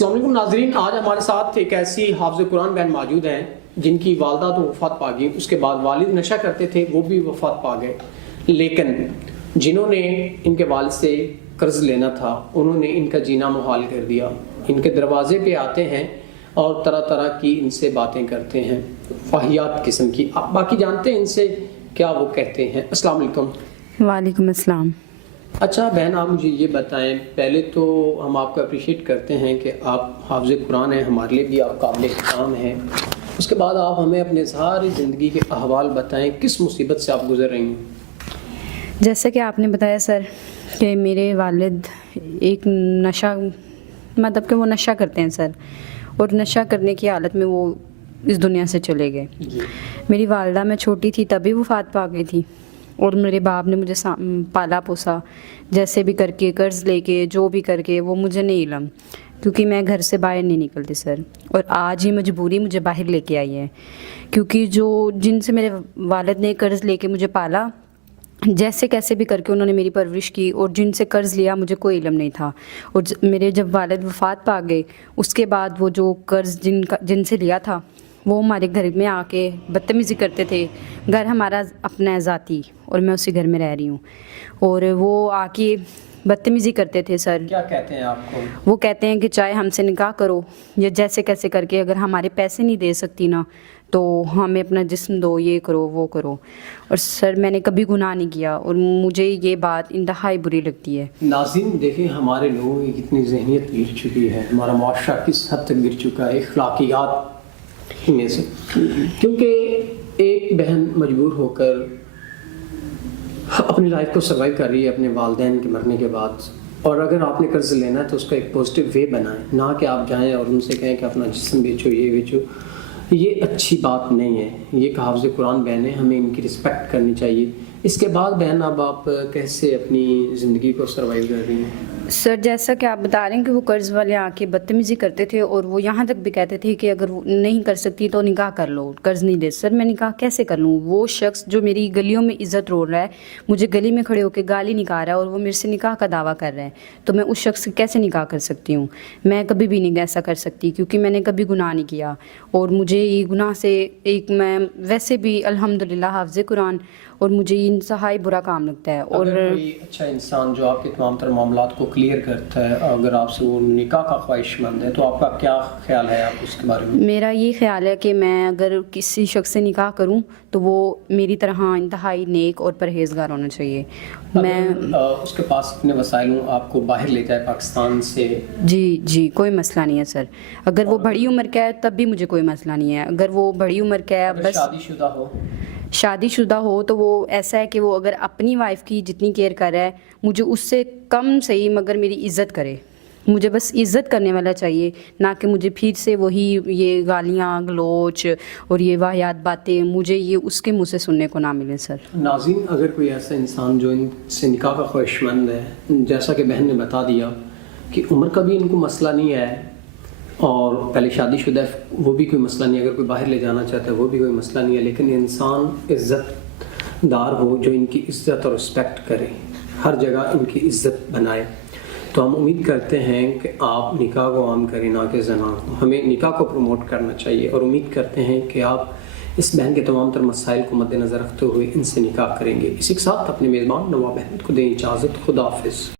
السلام علیکم ناظرین، آج ہمارے ساتھ ایک ایسی حافظ قرآن بہن موجود ہیں جن کی والدہ تو وفات پا گئی، اس کے بعد والد نشہ کرتے تھے، وہ بھی وفات پا گئے، لیکن جنہوں نے ان کے والد سے قرض لینا تھا انہوں نے ان کا جینا محال کر دیا۔ ان کے دروازے پہ آتے ہیں اور طرح طرح کی ان سے باتیں کرتے ہیں، واہیات قسم کی۔ آپ باقی جانتے ہیں ان سے کیا وہ کہتے ہیں۔ السلام علیکم۔ وعلیکم السلام۔ اچھا بہن، آپ مجھے یہ بتائیں، پہلے تو ہم آپ کو اپریشیٹ کرتے ہیں کہ آپ حافظ قرآن ہیں، ہمارے لیے بھی آپ قابل احترام ہیں۔ اس کے بعد آپ ہمیں اپنے ساری زندگی کے احوال بتائیں، کس مصیبت سے آپ گزر رہی ہیں؟ جیسا کہ آپ نے بتایا سر کہ میرے والد ایک نشہ مطلب کہ وہ نشہ کرتے ہیں سر، اور نشہ کرنے کی حالت میں وہ اس دنیا سے چلے گئے۔ میری والدہ میں چھوٹی تھی تبھی وفات پا گئی تھی، اور میرے باپ نے مجھے پالا پوسا، جیسے بھی کر کے قرض لے کے جو بھی کر کے، وہ مجھے نہیں علم، کیونکہ میں گھر سے باہر نہیں نکلتی سر، اور آج ہی مجبوری مجھے باہر لے کے آئی ہے، کیونکہ جن سے میرے والد نے قرض لے کے مجھے پالا، جیسے کیسے بھی کر کے انہوں نے میری پرورش کی، اور جن سے قرض لیا مجھے کوئی علم نہیں تھا، اور میرے جب والد وفات پا گئے اس کے بعد وہ جو قرض جن سے لیا تھا وہ ہمارے گھر میں آ کے بدتمیزی کرتے تھے۔ گھر ہمارا اپنا ہے ذاتی، اور میں اسی گھر میں رہ رہی ہوں، اور وہ آ کے بدتمیزی کرتے تھے سر۔ کیا کہتے ہیں آپ کو؟ وہ کہتے ہیں کہ چاہے ہم سے نکاح کرو یا جیسے کیسے کر کے، اگر ہمارے پیسے نہیں دے سکتی نا تو ہمیں اپنا جسم دو، یہ کرو وہ کرو۔ اور سر میں نے کبھی گناہ نہیں کیا، اور مجھے یہ بات انتہائی بری لگتی ہے۔ ناظرین دیکھیں، ہمارے لوگوں کی کتنی ذہنیت گر چکی ہے، ہمارا معاشرہ کس حد تک گر چکا ہے اخلاقیات میں سے، کیونکہ ایک بہن مجبور ہو کر اپنی لائف کو سروائیو کر رہی ہے اپنے والدین کے مرنے کے بعد، اور اگر آپ نے قرض لینا ہے تو اس کا ایک پازیٹیو وے بنائیں، نہ کہ آپ جائیں اور ان سے کہیں کہ اپنا جسم بیچو، یہ بیچو۔ یہ اچھی بات نہیں ہے۔ یہ حافظ قرآن بہن ہے، ہمیں ان کی رسپیکٹ کرنی چاہیے۔ اس کے بعد بہن اب آپ کیسے اپنی زندگی کو سروائیو کر رہی ہیں؟ سر جیسا کہ آپ بتا رہے ہیں کہ وہ قرض والے آ کے بدتمیزی کرتے تھے، اور وہ یہاں تک بھی کہتے تھے کہ اگر وہ نہیں کر سکتی تو نکاح کر لو، قرض نہیں دے۔ سر میں نکاح کیسے کر لوں؟ وہ شخص جو میری گلیوں میں عزت روڑ رہا ہے، مجھے گلی میں کھڑے ہو کے گالی نکال رہا ہے، اور وہ میرے سے نکاح کا دعویٰ کر رہا ہے، تو میں اس شخص سے کیسے نکاح کر سکتی ہوں؟ میں کبھی بھی نہیں ایسا کر سکتی، کیونکہ میں نے کبھی گناہ نہیں کیا، اور مجھے یہ گناہ سے میں ویسے بھی الحمدللہ حافظ قرآن، اور مجھے یہ انتہائی برا کام لگتا ہے۔ اور اگر کوئی اچھا انسان جو آپ کے تمام تر معاملات کو کلیئر کرتا ہے، اگر آپ سے وہ نکاح کا خواہش مند ہے، تو آپ کا کیا خیال ہے آپ اس کے بارے میں؟ میرا یہ خیال ہے کہ میں اگر کسی شخص سے نکاح کروں تو وہ میری طرح انتہائی نیک اور پرہیزگار ہونا چاہیے۔ میں اس کے پاس اتنے وسائل ہوں، آپ کو باہر لے جائے پاکستان سے؟ جی کوئی مسئلہ نہیں ہے سر۔ اگر وہ بڑی عمر کا ہے تب بھی مجھے کوئی مسئلہ نہیں ہے۔ اگر وہ بڑی عمر کا ہے، بس شادی شدہ ہو تو وہ ایسا ہے کہ وہ اگر اپنی وائف کی جتنی کیئر کر رہا ہے، مجھے اس سے کم صحیح مگر میری عزت کرے۔ مجھے بس عزت کرنے والا چاہیے، نہ کہ مجھے پھر سے وہی یہ گالیاں گلوچ اور یہ واہیات باتیں مجھے یہ اس کے منہ سے سننے کو نہ ملے سر۔ ناظرین، اگر کوئی ایسا انسان جو ان سے نکاح کا خواہش مند ہے، جیسا کہ بہن نے بتا دیا کہ عمر کا بھی ان کو مسئلہ نہیں ہے، اور پہلے شادی شدہ ہے وہ بھی کوئی مسئلہ نہیں، اگر کوئی باہر لے جانا چاہتا ہے وہ بھی کوئی مسئلہ نہیں ہے، لیکن انسان عزت دار ہو جو ان کی عزت اور رسپیکٹ کرے، ہر جگہ ان کی عزت بنائے، تو ہم امید کرتے ہیں کہ آپ نکاح کو عام کریں، نہ کہ زنا کو۔ ہمیں نکاح کو پروموٹ کرنا چاہیے، اور امید کرتے ہیں کہ آپ اس بہن کے تمام تر مسائل کو مد نظر رکھتے ہوئے ان سے نکاح کریں گے۔ اسی کے ساتھ اپنے میزبان نواب احمد کو دیں اجازت۔ خدا حافظ۔